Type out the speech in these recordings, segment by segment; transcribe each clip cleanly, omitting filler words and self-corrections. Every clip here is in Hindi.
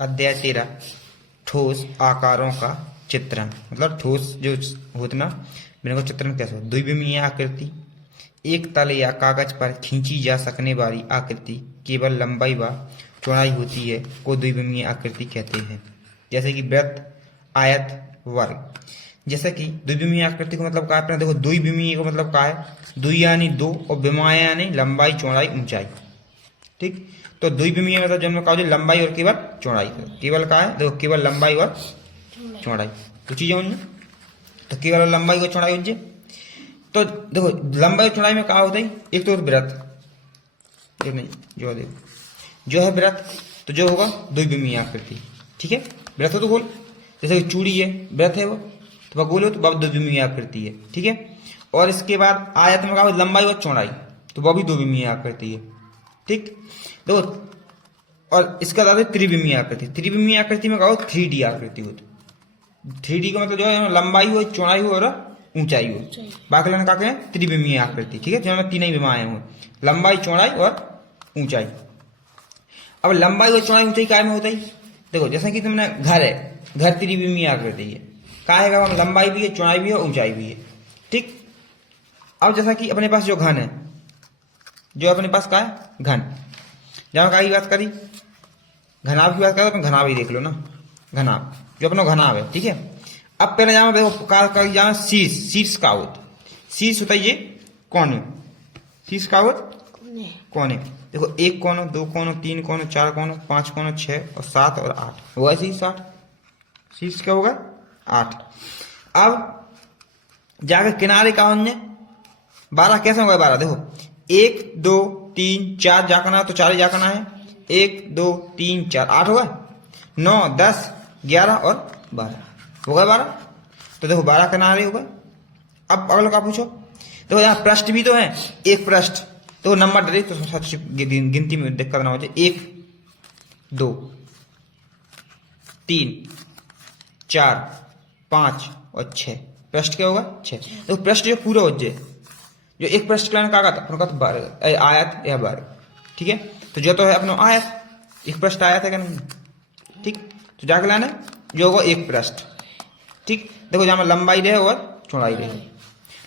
अध्याय 13 ठोस आकारों का चित्रण। मतलब ठोस जो होते ना, इनका चित्रण कैसे हो। द्विविमीय आकृति एक तल या कागज पर खींची जा सकने वाली आकृति केवल लंबाई व चौड़ाई होती है को द्विविमीय आकृति कहते हैं। जैसे कि वृत्त, आयत, वर्ग। जैसे कि द्विविमीय आकृति को मतलब क्या है, देखो द्विविमीय का मतलब क्या है, द्वि यानी दो और विमा यानी लंबाई, चौड़ाई, ऊंचाई। ठीक, तो द्विविमीय मतलब जब कहा लंबाई और केवल चौड़ाई। केवल क्या है, देखो केवल लंबाई और चौड़ाई तो चीजें होंगी, तो केवल लंबाई और चौड़ाई होंगी। तो देखो लंबाई और चौड़ाई में क्या होता है, एक तो वृत्त, ये नहीं जो देखो जो है वृत्त, तो जो होगा द्विविमीय आकृति। ठीक है, वृत्त हो तो गोल, जैसे कि चूड़ी है वृत्त है वो, तो वह गोल हो तो वह द्विविमीय आकृति है। ठीक है, और इसके बाद आयत में क्या होगा, लंबाई और चौड़ाई, तो वह भी द्विविमीय आकृति है। ठीक, देखो और इसका दादा त्रिविमीय आकृति। त्रिविमीय आकृति में कहो 3D आकृति हो। 3D का मतलब जो है लंबाई हो, चौड़ाई हो और ऊंचाई हो। बाकी का क्या है, त्रिविमीय आकृति। ठीक है, जिसमें तीन ही विमाएं हुए, लंबाई, चौड़ाई और ऊंचाई। अब लंबाई और चौड़ाई ऊंचाई काय में होता है, देखो जैसे कि तुमने घर है, घर त्रिविमीय आकृति है, काय है, लंबाई भी है, चौड़ाई भी है, ऊंचाई भी है। ठीक, अब जैसा कि अपने पास जो घन है, जो अपने पास का है घन, जहां का बात करी घनाभ की बात करें तो घनाभ ही देख लो ना, घनाभ जो अपना घनाभ है। ठीक है, अब पहले जहां देखो जहां शीर्ष, शीर्ष का होता, शीर्ष होता है ये कोने, शीर्ष का होता कोने। देखो एक कोना, दो कोना, तीन कोना, चार कोना, पांच कोना, 6 और 7 और 8 होगा, शीर्ष 60, शीर्ष क्या होगा 8। अब जाकर किनारे का होंगे 12, कैसे होगा 12, देखो 1 2 3 4 जाकना है तो 4 ही जाकना है, 1 2 3 4 8 होगा, 9 10 11 और 12 होगा 12। तो देखो 12 किनारे होगा। अब अगला का पूछो, देखो यहाँ पृष्ठ भी तो है, एक पृष्ठ, तो नंबर डरे तो सच गिनती में दिक्कत ना हो जाए। 1 2 3 4 5 और 6, पृष्ठ क्या होगा 6। देखो पृष्ठ जो पूरा हो जाए, जो एक पृष्ठ का था वर्ग, आयत या वर्ग। ठीक है, तो जो तो है अपना आयत, एक पृष्ठ आयत है क्या नहीं। ठीक, तो जाकर लाना जो होगा एक पृष्ठ। ठीक, देखो जहां लंबाई रहे और चौड़ाई रहे,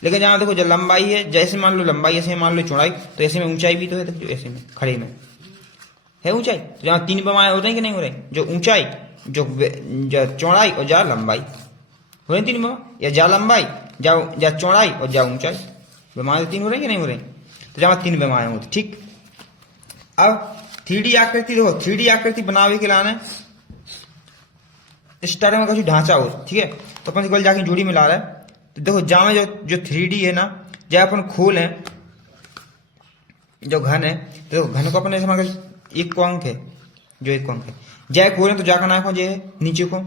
लेकिन जहां देखो जो लंबाई है, जैसे मान लो लंबाई, ऐसे मान लो चौड़ाई, तो ऐसे में ऊंचाई भी तो है, देखो ऐसे में खड़े में है ऊंचाई। तो जहां तीन विमाएं हो रही कि नहीं हो रही, जो ऊंचाई, जो चौड़ाई और जा लंबाई हो रही, तीन विमा, या जा लंबाई, जा चौड़ाई और जा ऊंचाई, विमाएं तीन हो रही कि नहीं हो रही, तो जहां तीन विमाएं होती। ठीक, अब 3D आकृति, देखो 3D आकृति बनावे के लाने स्टार्टिंग में कुछ ढांचा हो। ठीक है, तो अपन केवल जाके जोड़ी में ला रहा है, तो देखो जहां जो 3D है ना, जब अपन खोल है जो घन है, तो घन को अपन ऐसे एक को अंक है, जो एक को अंक है, जय खोलें तो जाकर नाखो जे नीचे को,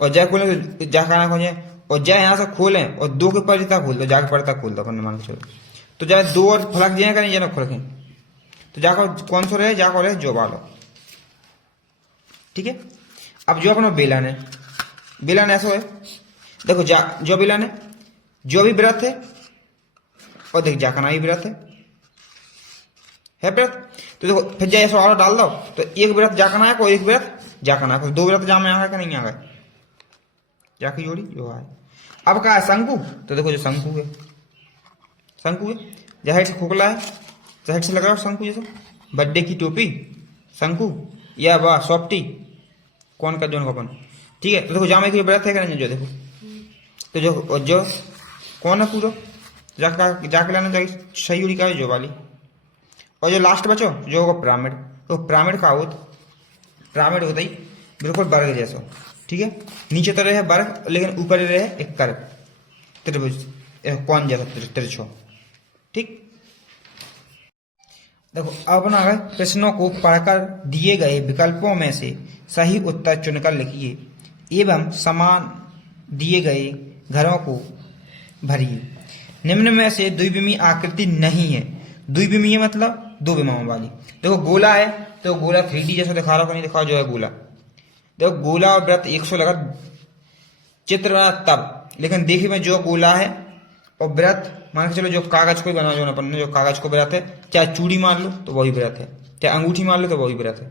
और जय खोलें तो जाकर नाखो जे, और जय यहाँ से खोलें और 2 के परिता खोल दो, जाकर परिता खोल दो अपन मान के चलो, तो जय 2 और फलक दिए करें या ना खुलकें, तो जाकर कौन सा रहे, जाकर रहे जो वालो। ठीक है, अब जो अपना बेलन है, बेलन ऐसा है, देखो जो बेलन है, जो भी व्रत है, और देख जाकना भी व्रत है व्रत, तो देखो फिर जय ऐसा और डाल दो, तो एक व्रत जाकना है को, एक व्रत जाकना है, दो व्रत जा में आ गए कि नहीं आ गए, जाके जोड़ी जो आए। अब कहा है शंकु, तो देखो जो शंकु है, शंकु है, जहाँ से खोखला है, जहाँ से लगा शंकु, जैसे बर्थडे की टोपी शंकु, या वाह सॉफ्टी कौन का जोन अपन। ठीक है, तो देखो जामे की व्रत है कि नहीं, जो देखो, तो जो कौन है पूरा, जाके लाना चाहिए सही जोड़ी का है जो वाली। और जो लास्ट बचो जो होगा पिरामिड, तो पिरामिड का होता, पिरामिड होता ही बिल्कुल वर्ग जैसा। ठीक है, नीचे तो रहे वर्ग, लेकिन ऊपर रहे एक कर्व, त्रिभुज, कौन जैसा तिरछो। ठीक, देखो अब ना प्रश्नों को पढ़कर दिए गए विकल्पों में से सही उत्तर चुनकर लिखिए एवं समान दिए गए घरों को भरिए। निम्न में से द्विविमीय आकृति नहीं है। द्विविमीय मतलब दो विमाओं वाली। देखो गोला है, तो गोला 3D जैसा दिखा रहा, नहीं दिखा जो है गोला, देखो गोला और वृत्त 100 लगा चित्र बना तब, लेकिन देखिए में जो गोला है और वृत्त मान के चलो जो कागज को बना, जो अपन ने जो कागज को व्रत है, चाहे चूड़ी मान लो तो वही व्रत है, चाहे अंगूठी मान लो तो वही व्रत है।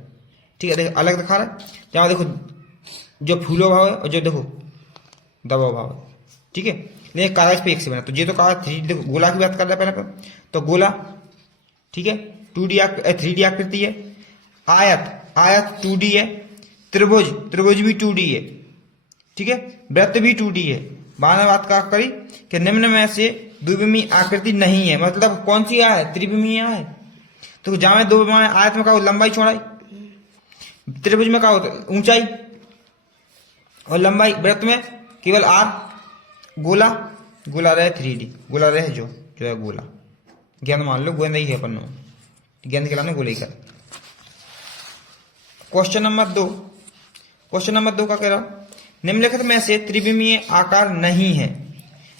ठीक। ठीक है, देखो अलग दिखा रहा है, जहाँ देखो जो फूलो भाव है और जो देखो दबाव भाव है, ठीक है। नहीं कागज पे एक से बना, तो ये तो कागज 3D, देखो गोला की बात कर रहा है पहले तो गोला, ठीक है 2D 3D आकृति है। आयत 2D है। त्रिभुज भी 2D है, ठीक है। वृत्त भी 2D है। बाद में बात करी कि निम्न में से द्विविमीय आकृति नहीं है, मतलब कौन सी है, त्रिविमीय है। तो जहां में दो आयत में का लंबाई चौड़ाई, त्रिभुज में का होता है ऊंचाई और लंबाई, वृत्त में केवल आर, गोला रहे 3D, गोला रहे जो है गोला, गेंद मान लो गेंद ही है अपन, गेंद खिलाने गोले ही कर। क्वेश्चन नंबर 2 का कह रहा हूं, निम्नलिखित में से त्रिविमीय आकार नहीं है।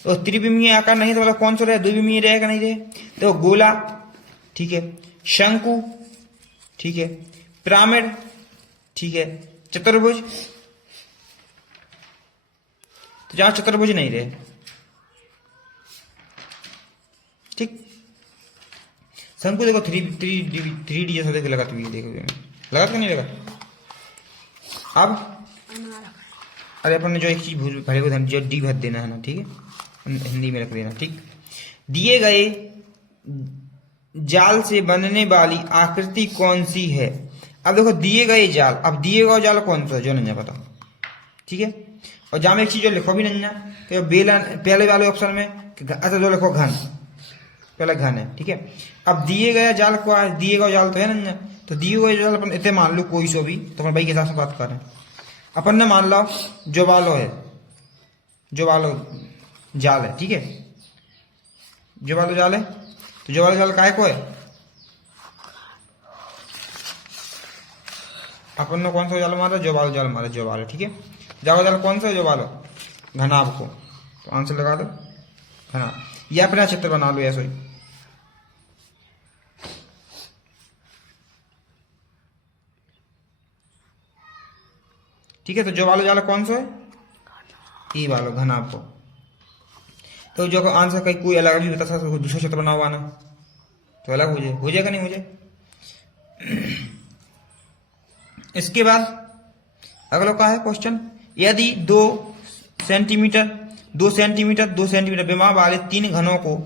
तो त्रिविमीय आकार नहीं तो मतलब कौन सा रहे, द्विविमीय रहेगा नहीं रहे। तो गोला, ठीक है, शंकु, ठीक है, पिरामिड, ठीक है, चतुर्भुज। तो जहां चतुर्भुज नहीं रहे, ठीक। शंकु देखो 3D जैसा देख लगा, तो ये देखो लगा तो नहीं लगा। अब अरे अपन ने जो एक चीज भरे हुए जो डी भर देना है ना, ठीक है, हिंदी में रख देना, ठीक। दिए गए जाल से बनने वाली आकृति कौन सी है। अब देखो दिए गए जाल, अब दिए गए जाल कौन सा जो नहीं पता, ठीक है। और जहां में एक चीज जो लिखो भी नहीं ना, तो बेलन पहले वाले ऑप्शन में अच्छा जो लिखो घन, पहले घन है, ठीक है। अब दिए गए जाल को, दिए गए जाल तो है ना, तो दिए गए जाल अपन इतने मान लो कोई सो भी, तो अपन भाई के हिसाब से बात कर रहे हैं। अपन ने मान लो जोवालो है, जोवालो जाल है, ठीक है, जोवालो जाल है। तो जोवालो जाल काय को है, अपन ने कौन सा जाल मारा, जोवालो जाल मारा, जोवालो, ठीक है। जोवालो जाल कौन सा है, जोवालो घनाभ को, तो आंसर लगा दो घनाभ। ये अपना चित्र बना लो ऐसा ही, ठीक है। तो जो वाला जाला कौन सा है, ई वाला घनाभ को। तो जो आंसर कहीं कोई अलग भी बता सकता, दूसरा चित्र बना हुआ ना, तो अलग हो जाएगा नहीं हो जाए। इसके बाद अगला का है क्वेश्चन, यदि 2 सेंटीमीटर विमा वाले 3 घनों को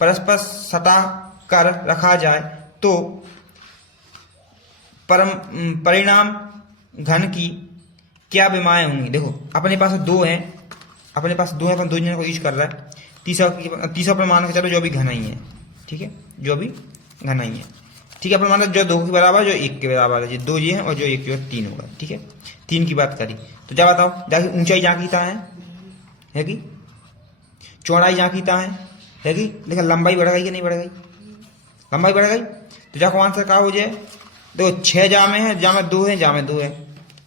परस्पर सटा कर रखा जाए तो परिणाम घन की क्या विमाएं होंगी। देखो अपने पास दो हैं, अपन दो जन को यूज कर रहा है। तीसरा पर मान के चलो जो भी घनाई है, ठीक है, जो भी घनाई है, ठीक है। अपन मान लो जो 2 के बराबर, जो 1 के बराबर है, 2 ये है और जो 1 जो 3 होगा, ठीक है। 3 की बात करी तो क्या बताओ, जाके ऊंचाई जहाँ की तहाँ है कि चौड़ाई जहाँ की तहाँ है कि, लेकिन लंबाई बढ़ गई कि नहीं बढ़ गई, लंबाई बढ़ गई। तो जाको आंसर क्या हो जाए, देखो 6 जा में है, जा में 2 है, जा में 2 है,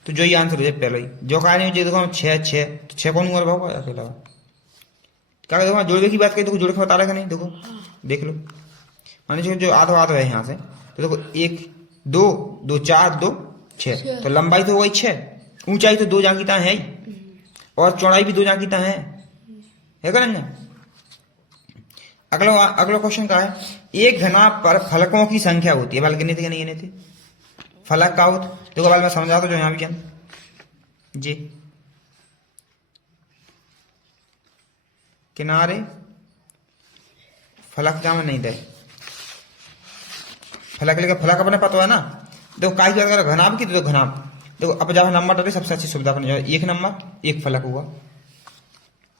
तो जो ये आंसर हो जाए पहले ही, जो कहा नहीं हो जाए। देखो 6 तो 6 कौन हुआ भाव लगा, क्या देखो जोड़वे की बात करें, देखो जोड़ के बता रहा है नहीं, देखो देख लो, माने जो आधा है यहाँ से, तो देखो 1 2 2 4 2 6, तो लंबाई तो हो गई 6, ऊंचाई तो 2 जहाँ की तहाँ है और चौड़ाई भी 2 जहाँ की तहाँ है क्या ना। अगला क्वेश्चन का है, एक घना पर फलकों की संख्या होती है, बाल गिने थे नहीं गिने थे, फलक का होता, देखो बाल मैं समझा तो जो यहाँ भी जान जी, किनारे फलक जहाँ में नहीं दे, फलक लेके फलक अपने पता है ना। देखो काय की बात करो घनाभ की, तो घनाभ देखो अब जहाँ नंबर डाले सबसे अच्छी सुविधा अपने, 1 नंबर 1 फलक हुआ,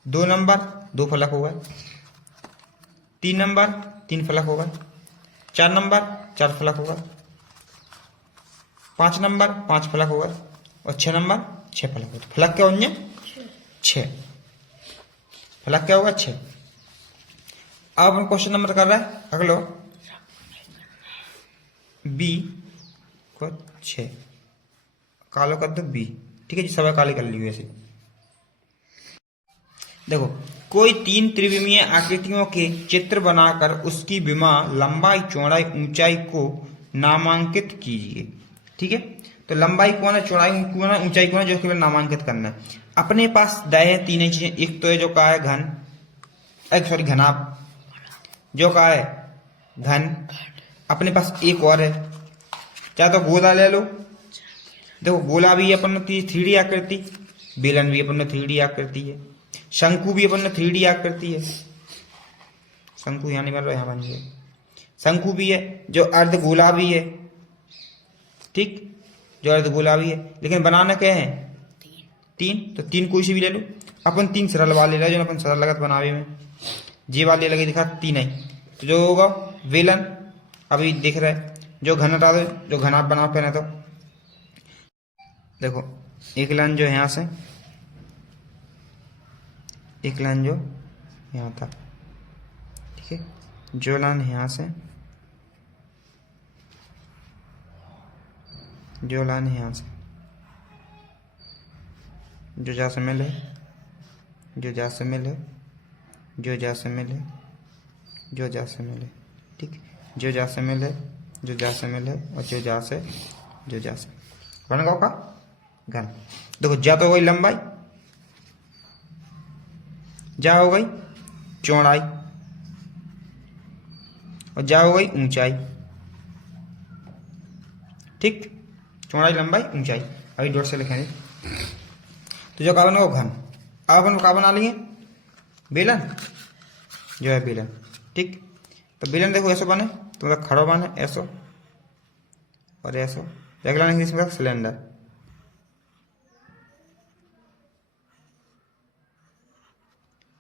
2 नंबर 2 फलक हुआ, 3 नंबर 3 फलक होगा, 4 नंबर 4 फलक होगा, 5 नंबर 5 फलक होगा और 6 नंबर 6 फलक होगा। फलक क्या होंगे 6, फलक क्या होगा 6। अब हम क्वेश्चन नंबर कर रहा है अगलो बी को 6 कालो कर दो बी, ठीक है जी, सब काले कर ली ऐसे। देखो कोई 3 त्रिविमीय आकृतियों के चित्र बनाकर उसकी विमा लंबाई चौड़ाई ऊंचाई को नामांकित कीजिए, ठीक है। तो लंबाई कौन है, चौड़ाई कौन है, ऊंचाई कौन है, जो केवल नामांकित करना है। अपने पास दया 3 चीजें, एक तो है जो का है घनाभ, जो का है घन, अपने पास एक और है, चाहे तो गोला ले लो देखो गोला भी अपन ने 3D आकृति, बेलन भी अपन ने 3D आकृति है, शंकु भी अपन ने 3D आकृति है। शंकु यहाँ नहीं बन रहा, यहाँ बन गया। शंकु भी है जो अर्ध गोला भी है, ठीक, जो अर्ध गोला भी है, लेकिन बनाना क्या है, तीन। तो तीन कोई सी भी ले लो, अपन तीन सरल वाले ले लो, जो अपन सरल लगत बनावे में जे वाले लगे दिखा तीन है। तो जो होगा वेलन अभी दिख रहा है, जो घन हटा दो, जो घन आप बना पहने। तो देखो एक लाइन जो यहाँ से, एक लाइन जो यहाँ था, ठीक है, जो लाइन यहाँ से, जो लाइन यहाँ से, जो जा से मिले, जो जा से मिले, जो जा से मिले, जो जा से मिले, ठीक, जो जा से मिले, जो जा से मिले, और जो जा से, जो जा से बन गया का घन। देखो जा तो हो गई लंबाई, जा हो गई चौड़ाई, और जा हो गई ऊंचाई, ठीक, चौड़ाई लंबाई ऊंचाई। अभी डॉट से लिखेंगे। तो जो का बना वो घन। अब अपन का बना लिए बेलन, जो है बेलन, ठीक। तो बेलन देखो ऐसा बने, तो मतलब खड़ा बने ऐसा और ऐसा, अगला इंग्लिश में सिलेंडर,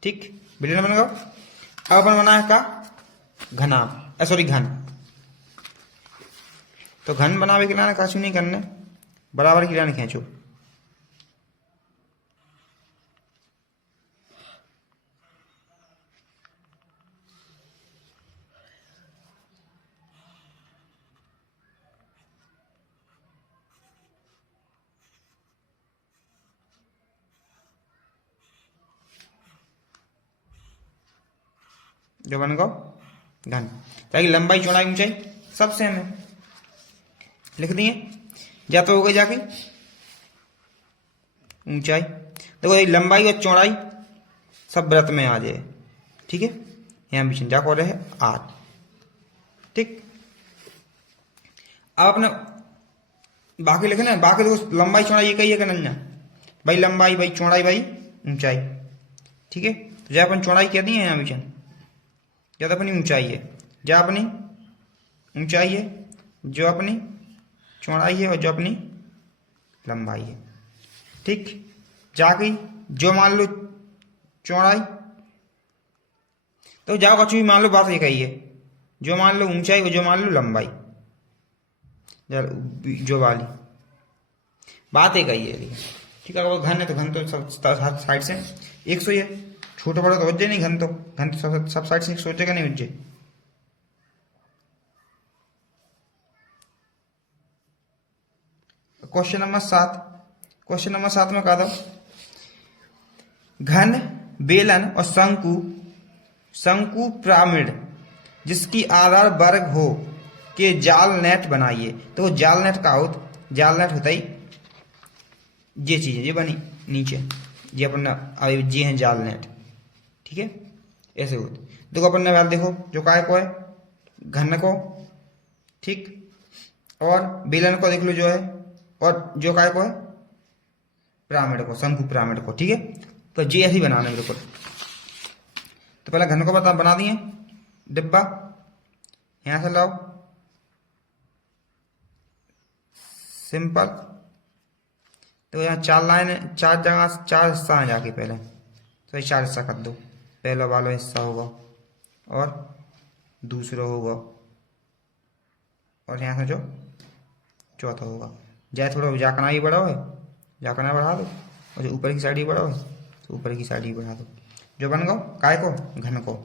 ठीक, बेलन बन गया। अब अपन बनाए का घनाभ, सॉरी घन। तो घन बनावे के लिए काचू नहीं करने, बराबर की लाइन खींचो। जो बन गया घन, ताकि लंबाई चौड़ाई ऊंचाई सब सेम है, लिख दिए। या तो हो गई जाके ऊंचाई, देखो ये लंबाई और चौड़ाई सब वृत्त में आ जाए, ठीक है, यहाँ बीच जाको रहे 8, ठीक। अब अपने बाकी लिखे ना, बाकी देखो लंबाई चौड़ाई एक ही है कि नहीं, भाई लंबाई भाई चौड़ाई भाई ऊंचाई, ठीक है। तो जब अपन चौड़ाई कह दिए यहाँ बीच, जब अपनी ऊंचाई है, जो अपनी ऊंचाई है, जो अपनी चौड़ाई है, और जो अपनी लंबाई है, ठीक। जाके जो मान लो चौड़ाई, तो जाओ कछु भी मान लो, बात एक ही है, जो मान लो ऊंचाई और जो मान लो लंबाई, जो वाली बात एक ही है, ठीक है। अगर घन है तो घन तो सब साइड से 100 ही है, छोटा बड़ा तो हो जाए नहीं, घन तो सब साइड से 100 जगह नहीं हो जाए। क्वेश्चन नंबर 7, क्वेश्चन नंबर 7 में कहा था घन बेलन और शंकु, शंकु पिरामिड जिसकी आधार वर्ग हो के जाल नेट बनाइए। तो जाल नेट का हो, जाल नेट होता ही ये चीज है, ये बनी नीचे, ये अपन ये है जाल नेट, ठीक है, ऐसे होते। देखो अपन ने देखो जो काय को है घन को, ठीक, और बेलन को देख लो जो है, और जो काय को है पिरामिड को, शंकु पिरामिड को, ठीक है। तो ये ऐसे ही बनाना मेरे को। तो पहले घन को बना दिए डिब्बा, यहां से लाओ सिंपल। तो यहाँ 4 लाइन, 4 जगह 4 हिस्सा है जाके पहले, तो ये 4 हिस्सा कर दो। पहला वाला हिस्सा होगा और दूसरा होगा, और यहाँ से जो चौथा होगा। जाए थोड़ा जाकना ही बड़ा हो, जाकना बढ़ा दो, और जो ऊपर की साइड ही बड़ा हो तो ऊपर की साइड ही बढ़ा दो। जो बन गो काय को घन को,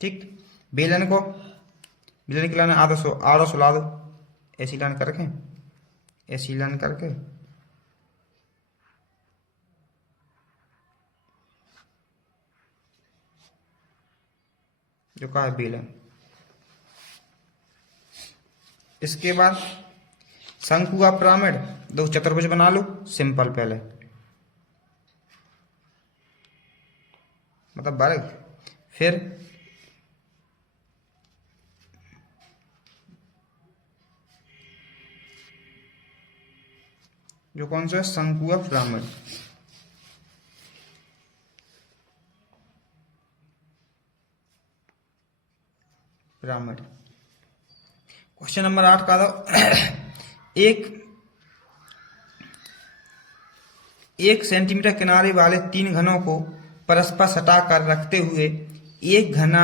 ठीक। बेलन को, बेलन की लाइन आधा सुला दो, ऐसी लाइन करके, ऐसी लाइन करके, जो का है बेलन। इसके बाद शंकु का पिरामिड, दो चतुर्भुज बना लो सिंपल पहले, मतलब वर्ग, फिर जो कौन सा है, शंकु of pyramid. Pyramid. Question number 8 का दो। एक सेंटीमीटर किनारे वाले 3 घनों को परस्पर सटा कर रखते हुए एक घना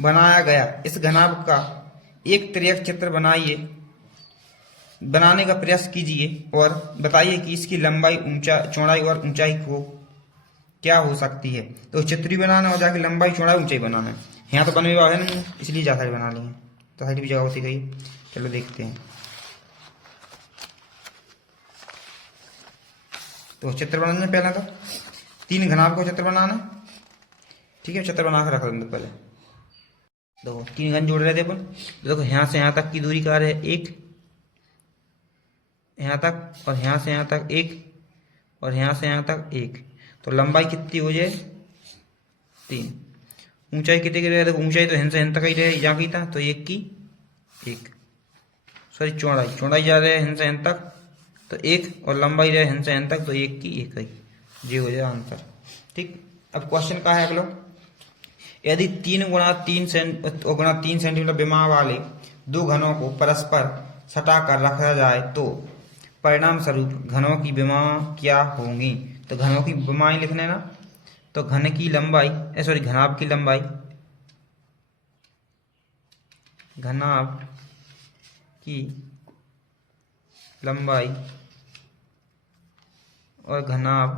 बनाया गया। इस घनाभ का एक त्रियक चित्र बनाने का प्रयास कीजिए और बताइए कि इसकी लंबाई, चौड़ाई और ऊंचाई को क्या हो सकती है। तो चित्र भी बनाना और जाके लंबाई, चौड़ाई, ऊंचाई बनाना है। यहाँ तो बने हुआ है नहीं, इसलिए जा साइड बना लिए, तो साइड भी जगह होती गई। चलो देखते हैं। तो चित्र बनाने पहला तो 3 घनाभ को चित्र बनाना, ठीक है। चित्र बना कर रख लेंगे पहले। देखो 3 घन जोड़ रहे थे अपन। देखो यहाँ से यहाँ तक की दूरी का है 1, यहाँ तक, और यहाँ से यहाँ तक 1, और यहाँ से यहाँ तक 1। तो लंबाई कितनी हो जाए, 3। ऊंचाई कितनी की रहे, देखो ऊंचाई तो यहाँ से यहाँ तक ही रहे, यहाँ की था तो 1 की 1। सॉरी चौड़ाई जा रहे हैं यहाँ से यहाँ तक तो 1, और लंबाई रहे यहाँ से यहाँ तक तो 1 की 1 ही। ये हो जाए आंसर, ठीक। अब क्वेश्चन का है अगला। यदि 3 गुणा 3 सेंटीमीटर विमा वाले 2 घनों को परस्पर सटा कर रखा जाए तो परिणाम स्वरूप घनों की विमा क्या होंगी। तो घनों की विमाएं लिखने ना, तो घन की लंबाई, घनाभ की लंबाई, घनाभ की लंबाई और घनाभ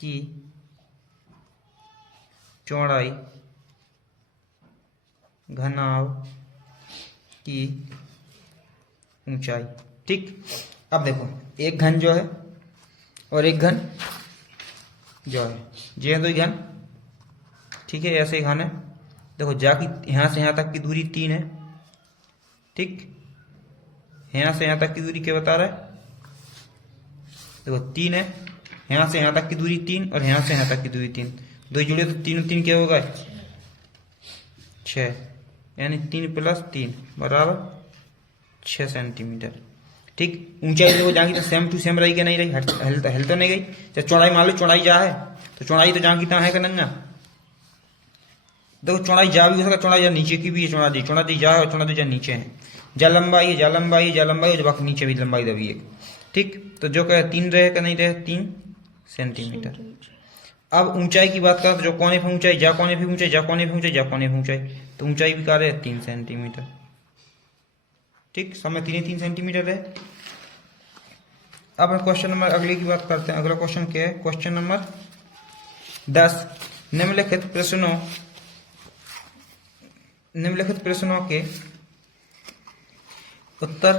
की चौड़ाई, घनाभ की ऊंचाई, ठीक। अब देखो एक घन जो है और एक घन जो है, ये है 2 घन, ठीक है। ऐसे घन है। देखो जाकी यहाँ से यहाँ तक की दूरी 3 है, ठीक। यहाँ से यहाँ तक की दूरी क्या बता रहा है, देखो 3 है। यहाँ से यहाँ तक की दूरी 3 और यहाँ से यहाँ तक की दूरी 3, 2 जुड़े तो 3 और 3 क्या होगा, 6, यानी 3 + 3 बराबर 6 सेंटीमीटर, ठीक। ऊंचाई देखो जहाँ की तो सेम टू सेम रही कि नहीं रही, हिल तो नहीं गई। जब चौड़ाई मान लो, चौड़ाई जा है तो चौड़ाई तो जहाँ की तहाँ है कि नंगा। देखो चौड़ाई जा भी हो सकता, चौड़ाई जा नीचे की भी है, चौड़ाई जा है और चौड़ाई जा नीचे है। जा लंबाई है, जा लंबाई, जो बाकी नीचे भी लंबाई दबी है, ठीक। तो जो कहे 3 रहे कि नहीं रहे, 3 सेंटीमीटर। अब ऊंचाई की बात करें तो जो कोने पे ऊंचाई, जा कोने पे ऊंचाई, जा कोने पे ऊंचाई, जा कोने पे ऊंचाई, तो ऊंचाई भी क्या है, 3 सेंटीमीटर, ठीक। समय 3 सेंटीमीटर है। अब क्वेश्चन नंबर अगले की बात करते हैं। अगला क्वेश्चन क्या है, क्वेश्चन नंबर 10। निम्नलिखित प्रश्नों के उत्तर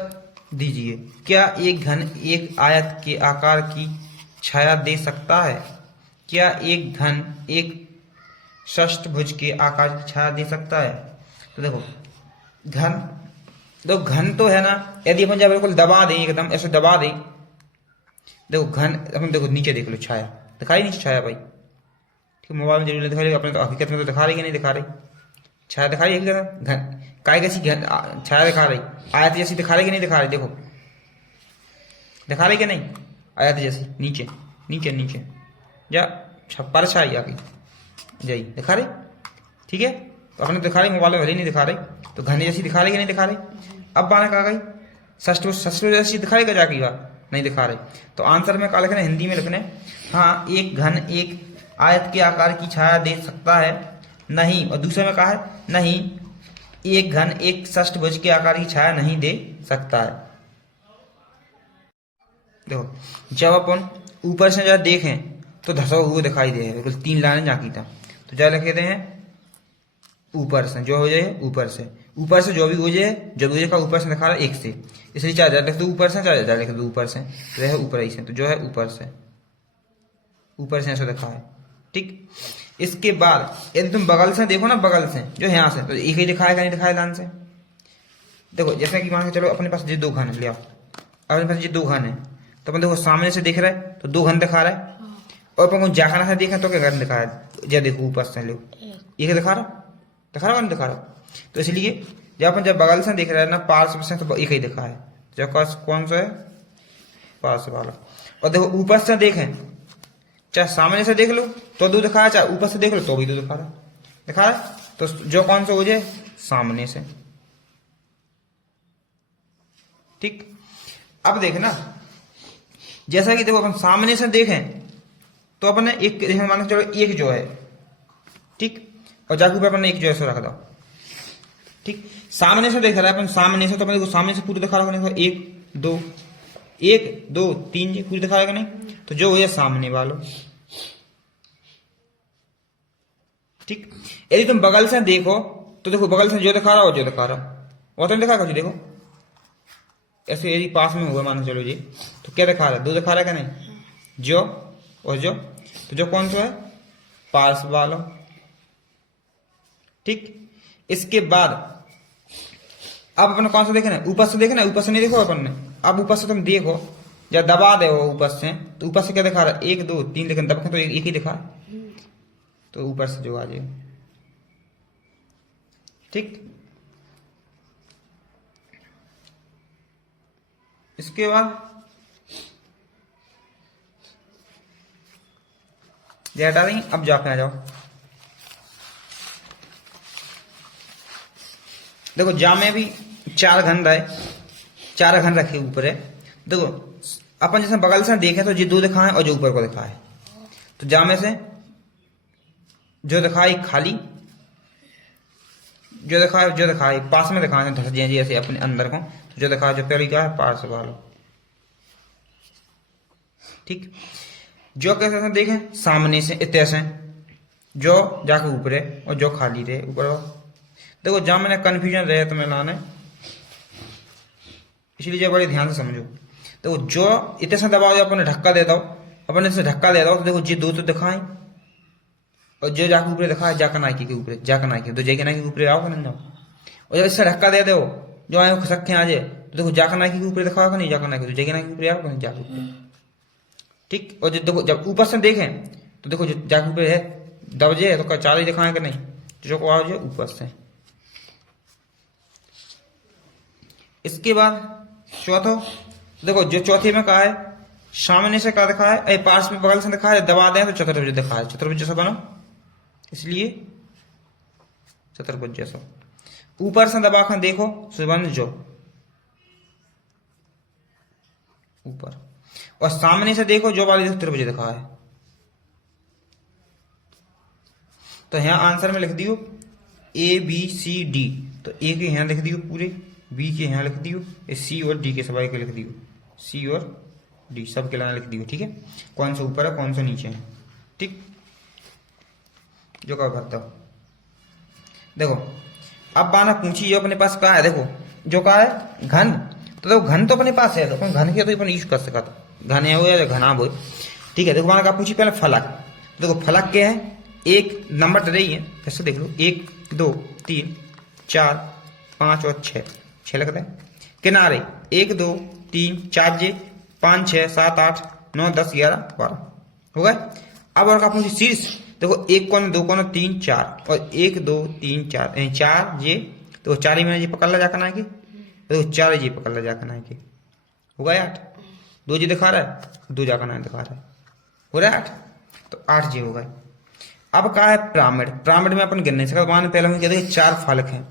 दीजिए। क्या एक घन एक आयत के आकार की छाया दे सकता है। क्या एक घन एक षष्ठभुज के आकार की छाया दे सकता है। तो देखो घन तो है ना, यदि अपन जब बिल्कुल दबा दें, एकदम ऐसे दबा दें, देखो घन, अपन देखो नीचे देख लो, छाया दिखाई, नीचे छाया भाई, ठीक। मोबाइल में जरूर नहीं दिखाई, अपने तो हकीकत में तो दिखा रही कि नहीं दिखा रही, छाया दिखा रही है। घन काय कैसी छाया दिखा रही, आयत जैसी दिखा रही कि नहीं दिखा रही, देखो दिखा रही कि नहीं, आयत जैसी, नीचे नीचे नीचे या छप्पर छाई आगे जाई दिखा रही, ठीक है। तो अपने दिखा रही, मोबाइल में भले नहीं दिखा रही, तो घन जैसी दिखा रही कि नहीं दिखा रही। अब बाने कहा गई षष्ठ जैसी दिखाएगा जाके बात नहीं दिखा रही। तो आंसर में क्या लिखना, हिंदी में लिखने, हाँ एक घन एक आयत के आकार की छाया दे सकता है, नहीं। और दूसरे में कहा है नहीं, एक घन एक षष्ठभुज के आकार की छाया नहीं दे सकता है। देखो जब अपन ऊपर से जब देखें तो धसा हुआ दिखाई दे, बिल्कुल 3 लाइनें जाकी था, तो क्या लिखते हैं, ऊपर से जो हो जाए, ऊपर से जो भी हो जाए, जो भी का ऊपर से दिखा रहा है 1 से, इसलिए चाहे लिख दो ऊपर से, चाहे लिख दो ऊपर से, तो है ऊपर ही से, तो जो है ऊपर से ऐसा दिखा है, ठीक। इसके बाद यदि तुम बगल से देखो ना, बगल से जो यहाँ से, तो एक ही दिखाएगा, नहीं दिखाया लाइन से। देखो जैसे कि मान के चलो अपने पास ये 2 घन ले आओ, अपने पास ये 2 घन है, तो अपन देखो सामने से दिख रहा है तो 2 घन दिखा रहा है, और अपन जाखाना से देखा तो क्या घन दिखा रहा है, जब देखो ऊपर से लो एक दिखा रहा, तो इसलिए जब अपन जब बगल से देख रहे हैं ना, पार्श्व से, तो एक ही दिखा है, जो कौन सा है, पास वाला। और देखो ऊपर से देखें, चाहे सामने से देख लो तो दो दिखा रहा, चाहे ऊपर से देख लो तो भी दो दिखा रहा है। तो जो कौन सा हो जाए, सामने से। ठीक, अब देखना, जैसा कि देखो अपन सामने से देखें तो अपन ने एक, मान के चलो एक जो है, ठीक, और जाके ऊपर अपन ने एक जो है सो रख दो। ठीक, सामने से देख रहा है अपन, सामने से तो अपन सामने से पूरी दिखा रहा है, एक दो तीन जी पूरी दिखा रहा नहीं, तो जो है सामने वालों। ठीक, यदि तुम बगल से देखो तो देखो बगल से जो दिखा रहा हो, जो दिखा रहा वो तो नहीं दिखा, देखो ऐसे यदि पास में हुआ मान चलो जी, तो क्या दिखा रहा है, दो दिखा रहा है क्या नहीं, जो और जो, तो जो कौन सा है, पास वालों। ठीक, इसके बाद अब अपन कौन सा देखना, ऊपर से देखना, ऊपर से नहीं देखो अपन ने। अब ऊपर से तुम देखो, जब दबा दे वो ऊपर से, तो ऊपर से क्या दिखा रहा है, एक दो तीन, लेकिन दबा तो एक ही दिखा, तो ऊपर से जो आ जाए। ठीक, इसके बाद ये हटा देंगे। अब जाके आ जाओ, देखो जा में भी चार घन है, चार घन रखे ऊपर है। देखो अपन जैसे बगल से देखें तो ये दो दिखाए और जो ऊपर को दिखाए, तो जा में से जो दिखाए खाली, जो दिखाए पास में दिखाए धस दिए जी ऐसे अपने अंदर को, तो जो दिखाए जो पहले क्या है, पास वालों। ठीक, जो कैसे देखें, सामने से इतने से, जो जाके ऊपर है और जो खाली रहे ऊपर। देखो जहां मैंने कंफ्यूजन रहे तो मैं लाने, इसलिए जो बड़े ध्यान से समझो। देखो जो इतने से दबाओ, अपने धक्का दे दो, अपने से धक्का दे दो, तो देखो जी दो तो दिखाएं, और जो जाके ऊपर दिखाए जाकर नाइकी के ऊपर, जाकर नाइकी, तो जय के नाइकी के ऊपर आओ नहीं जाओ। और जब इससे धक्का दे दो, जो आए खसक आ जाए, तो देखो जाकर नाइकी के ऊपर दिखाओ नहीं, जाकर नाइकी, तो जय के नाइकी के ऊपर आओ नहीं, जाकर ऊपर। ठीक, और देखो जब ऊपर से देखें तो देखो जो जाके ऊपर है दबजे तो चार ही दिखाएं कि नहीं, जो को आओ ऊपर से। इसके बाद चौथो, देखो जो चौथे में कहा है, सामने से क्या दिखा है, पास में बगल से दिखा है, दबा दें तो चतुर्भुज दिखा है, चतुर्भुज जैसा बनो, इसलिए चतुर्भुज जैसा। ऊपर से दबा कर देखो सुबन जो ऊपर, और सामने से देखो जो वाली त्रिभुज दिखा है। तो यहां आंसर में लिख दियो ABCD, तो ए के यहां लिख दियो पूरे, बी के यहां लिख दियो, सी और डी के सवाई के लिख दियो, सी और डी सब के लाइन लिख दियो। ठीक है, कौन सा ऊपर है कौन सा नीचे है। ठीक, जो का भरता हो। देखो अब बाना पूछी जो अपने पास कहा है, देखो जो कहा है घन, तो देखो घन तो अपने पास है, तो घन के तो अपन यूज कर सकता, घन है वो या घना वो। ठीक है, देखो बाना का पूछी पहले फलक, देखो फलक क्या है, एक नंबर तो रही है, कैसे देख लो 1 2 3 4 5 और 6 लगता है। किनारे 1 2 3 4 जे 5 6 7 8 9 10 11 12 हो गए। अब और का पूछी शीर्ष, देखो 1 कोण 2 कोण 3 4 और 1 2 3 4 4 जे, तो 4 ही मैंने जी पकड़ ला जाकर ना के, देखो 4 जी पकड़ ला जाकर ना के, हो गए 8, 2 जी दिखा रहा है 2 जाकर ना दिखा रहा है, हो रहा है 8, तो 8 जी हो गए। अब कहा है पिरामिड, पिरामिड में अपन गिन नहीं सकते, पहले हम कहते हैं 4 फलक हैं।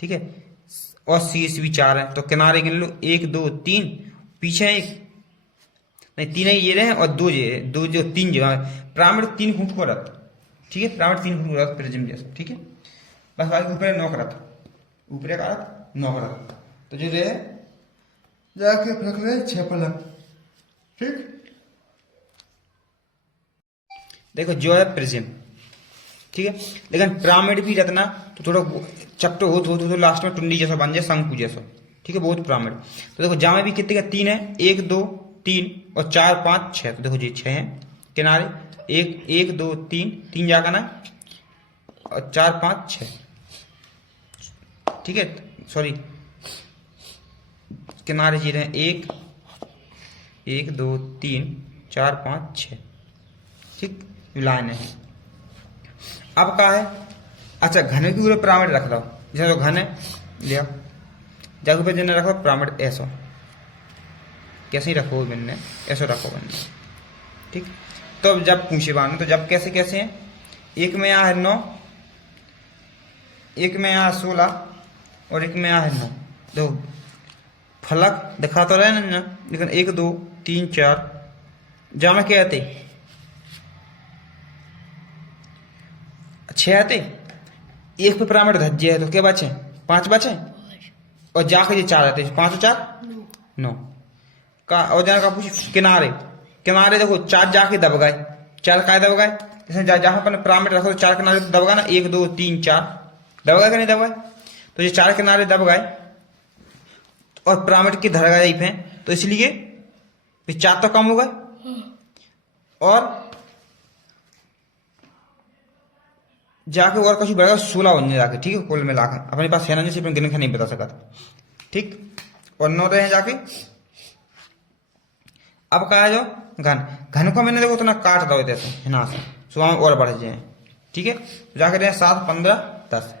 ठीक है, और शीर्ष भी 4 है, तो किनारे गिन लो 1 2 3, पीछे 1 नहीं 3 ही ये रहे और 2 ये 2 जो 3 जो पिरामिड 3 फुट को रहता। ठीक है, पिरामिड 3 फुट को रहता प्रिज्म जैसा। ठीक है, बस बाकी ऊपर 9 का रहता, ऊपर का रहता 9 का रहता, तो जो रहे जाके रख रहे 6 फलक। ठीक, देखो जो है प्रिज्म, ठीक है, लेकिन पिरामिड भी रखना तो थोड़ा चपटो हो तो लास्ट में टुंडी जैसा बन जाए, शंकु जैसा। ठीक है, बहुत पिरामिड। तो देखो जामे भी कितने का 3 है, 1 2 3 और 4 5 6, तो देखो जी 6 है। किनारे 1 2 3 जाकर ना और 4 5 6। ठीक है, सॉरी किनारे जी रहे 1 2 3 4 5 6। ठीक, लाइन है। अब क्या है, अच्छा घन की पूरे पिरामिड रख दो, जैसे तो घन है लिया, जाके पे जिन्हें रखो पिरामिड ऐसो, कैसे ही रखो बिन्ने, ऐसो रखो बिन्ने, ठीक। तो अब जब पूछे बाने तो जब कैसे कैसे हैं, एक में यहाँ है 9, एक में यहाँ 16 और एक में यहाँ है 9। दो फलक दिखा तो रहे ना, लेकिन 1 2 3 4 जहाँ में क्या आते 6 आते, एक पे पिरामिड धज्जे है तो क्या बचे 5 बचे, और जाके ये 4 आते, 5 और 4 9 का। और जहाँ का पूछ किनारे, किनारे देखो 4 जाके दब गए, 4 का दब गए, इसमें जहां पर पिरामिड रखो तो 4 किनारे तो दब गए ना, 1 2 3 4 दब गए कि नहीं दब गए, तो ये 4 किनारे दब गए और पिरामिड की धर गए पे, तो इसलिए 4 तो कम हो गए, और जाके और कुछ बढ़ेगा 16 बनने जाके, ठीक है। कुल मिला के अपने पास है ना, जैसे अपने गिन के नहीं बता सका, ठीक। और 9 रहे जाके। अब कहा जो घन, घन को मैंने देखो उतना काट दो देते है ना, सुबह और बढ़ जाए, ठीक है। जाके रहे 7 15 10।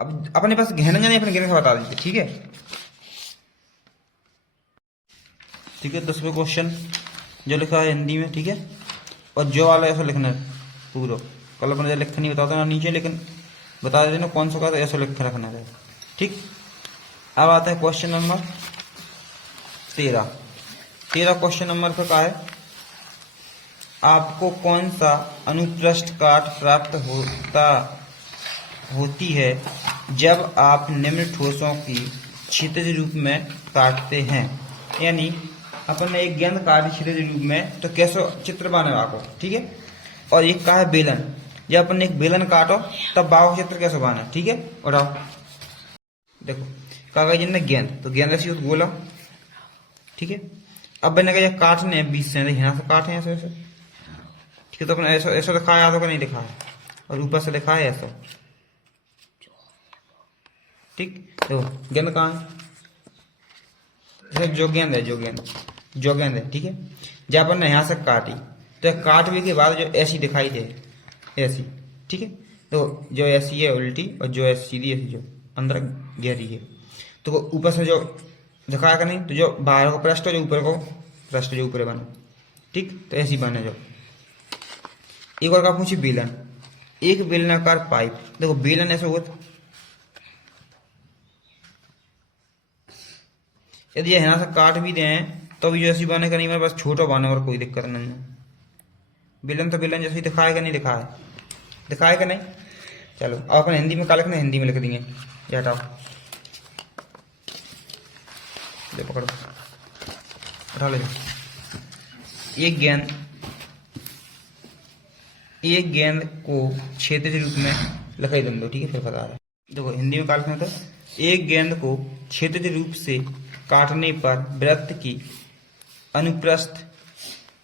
अब अपने पास घेन जाने, अपने गिन के बता दीजिए, ठीक है। ठीक है, 10वें क्वेश्चन जो लिखा है हिंदी में, ठीक है। और जो वाला ऐसा लिखना है पूरा, कल अपने लिख नहीं बताता ना नीचे, लेकिन बता देते ना कौन सा का, ऐसा लिख रखना है, ठीक। अब आता है क्वेश्चन नंबर 13। क्वेश्चन नंबर पर का है, आपको कौन सा अनुप्रस्थ काट प्राप्त होती है जब आप निम्न ठोसों की क्षितिज रूप में काटते हैं। यानी अपन ने एक गेंद काटी क्षितिज रूप में तो कैसे चित्र बने आपको, ठीक है। और एक का है बेलन, जब अपन ने एक बेलन काटो तब बाव चित्र कैसे बना, ठीक है। उठाओ देखो कागज ने गेंद, तो गेंद ऐसी गोला, ठीक है। अब मैंने कहा काटने 20 से यहाँ से काटे ऐसे ऐसे, ठीक है। तो अपने ऐसा ऐसा दिखाया हाथों का नहीं दिखा है, और ऊपर से दिखा है ऐसा, ठीक। देखो गेंद कहाँ है, जो गेंद है, जो गेंद है, ठीक है। जब अपन ने यहाँ से काटी तो काटने के बाद जो ऐसी दिखाई दे, ऐसी, ठीक है। तो जो ऐसी है उल्टी, और जो ऐसी सीधी, ऐसी जो अंदर गहरी है, तो ऊपर से जो दिखाया का नहीं, तो जो बाहर को पृष्ठ, जो ऊपर को पृष्ठ, जो ऊपर बना, ठीक। तो ऐसी बने जो। एक और का पूछी बेलन, एक बेलनाकार पाइप, देखो बेलन ऐसे होता, यदि यहाँ से काट भी दें तो भी जो ऐसी बने का नहीं, मेरे पास छोटा बने और कोई दिक्कत नहीं है। बेलन तो बेलन जैसे दिखाएगा नहीं, दिखाएगा नहीं। चलो अब अपन हिंदी में क्या लिखना, हिंदी में लिख देंगे, ये हटाओ, ले पकड़ो, उठा ले। एक गेंद को क्षैतिज रूप में लिखाई दो, ठीक है। फिर बता रहे देखो हिंदी में क्या लिखना था, एक गेंद को क्षैतिज रूप से काटने पर वृत्त की अनुप्रस्थ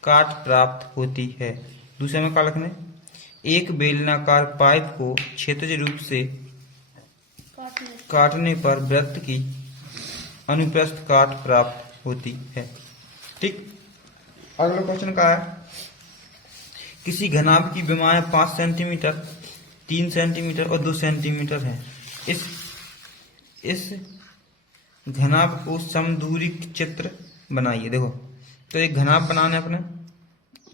काट प्राप्त होती है। दूसरे में क्या लिखना है, एक बेलनाकार पाइप को क्षैतिज रूप से काटने पर वृत्त की अनुप्रस्थ काट प्राप्त होती है, ठीक। अगला क्वेश्चन का है, किसी घनाभ की विमाएं 5 सेंटीमीटर, 3 सेंटीमीटर और 2 सेंटीमीटर है। इस घनाभ को समदूरी चित्र बनाइए। देखो तो एक घनाभ बनाना है अपने,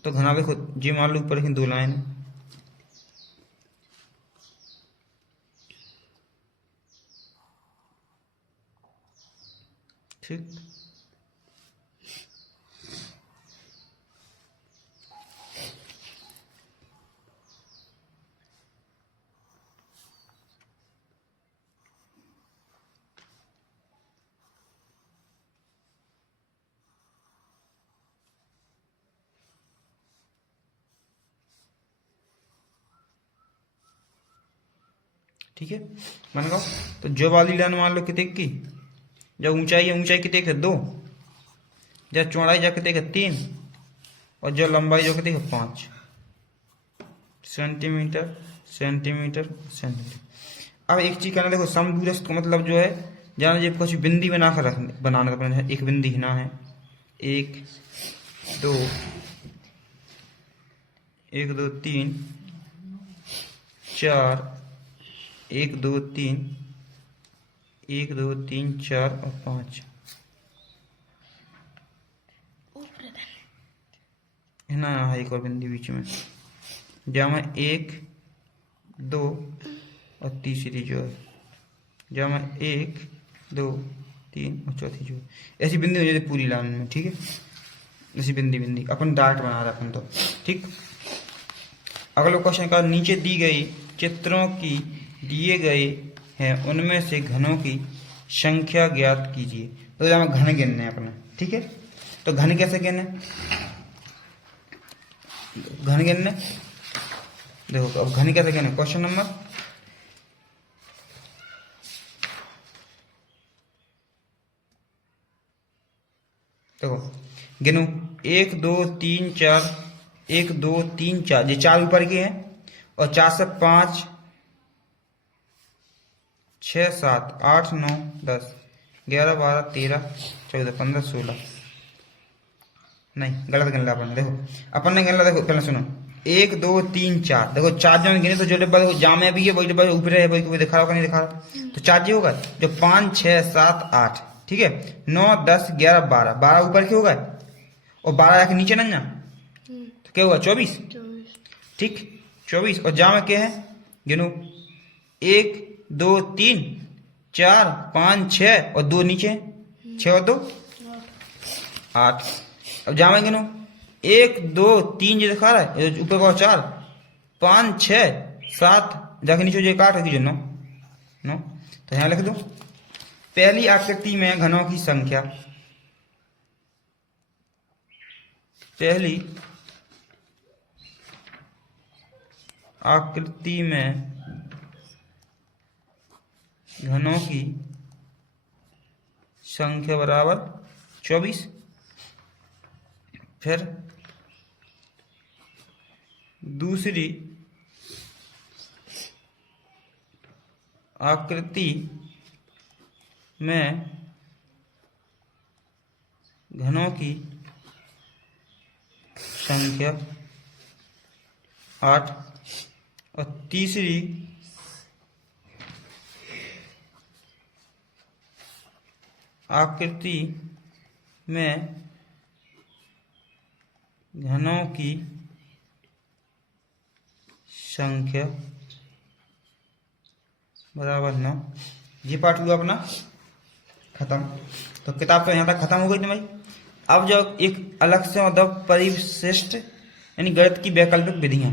तो घनाभ देखो जी मान लो ऊपर की 2 लाइन, ठीक। ठीक है मान लो, तो जो वाली लाइन मान लो कितने की, जब ऊंचाई है, ऊंचाई कितने है 2, जब चौड़ाई जा कितने है 3, और जो लंबाई जो कितने है 5 सेंटीमीटर सेंटीमीटर सेंटीमीटर। अब एक चीज करना, देखो समदूरस्थ का मतलब जो है, जाना जब कुछ बिंदी बनाकर रखने, बनाने का है, एक बिंदी हिना है, 1 2 1 2 3 4 1 2 3 1 2 3 4 और 5 है ना। यहाँ एक और बिंदु बीच में, जहाँ में 1 2 और तीसरी जो है, जहाँ में 1 2 3 और चौथी जो है, ऐसी बिंदी हो जाती पूरी लाइन में। ठीक है, ऐसी बिंदी अपन डार्ट बना रहा अपन तो। ठीक, अगला क्वेश्चन का, नीचे दी गई चित्रों की दिए गए हैं उनमें से घनों की संख्या ज्ञात कीजिए। तो यहाँ घन गिनने हैं अपना। ठीक है, तो घन कैसे गिने, घन गिनने देखो। अब घन कैसे गिने, क्वेश्चन नंबर देखो, गिनो 1 2 3 4, 1 2 3 4, ये 4 ऊपर के हैं, और 4 से 5 6 7 8 9 10 11 12 13 14 15 16, नहीं गलत गिन ला अपन। देखो अपन ने गिन ला, देखो पहले सुनो, 1 2 3 4, देखो 4 जन गिने तो जो डब्बा देखो जा में भी है, वही डब्बा ऊपर है, वही दिखा रहा होगा नहीं दिखा रहा, तो 4 जी होगा। जो 5 6 7 8, ठीक है, 9 10 11 12, 12 ऊपर के होगा और 12 जाके नीचे ना, तो क्या हुआ 24। ठीक, 24, और जा में क्या है, गिनो 1 2 3 4 5 6 और 2 नीचे, 6 और 2 8। अब जा में गिनो 1 2 3 जो दिखा रहा है, ऊपर का 4 5 6 7, जाके नीचे जो 8 है, जो 9 9, तो यहाँ लिख दो। पहली आकृति में घनों की संख्या, पहली आकृति में घनों की संख्या बराबर 24। फिर दूसरी आकृति में घनों की संख्या 8, और तीसरी आकृति में घनों की संख्या बराबर 9। ये पार्ट हुआ अपना खत्म। तो किताब तो यहाँ तक खत्म हो गई थी भाई। अब जो एक अलग से मतलब परिशिष्ट यानी गणित की वैकल्पिक विधियां,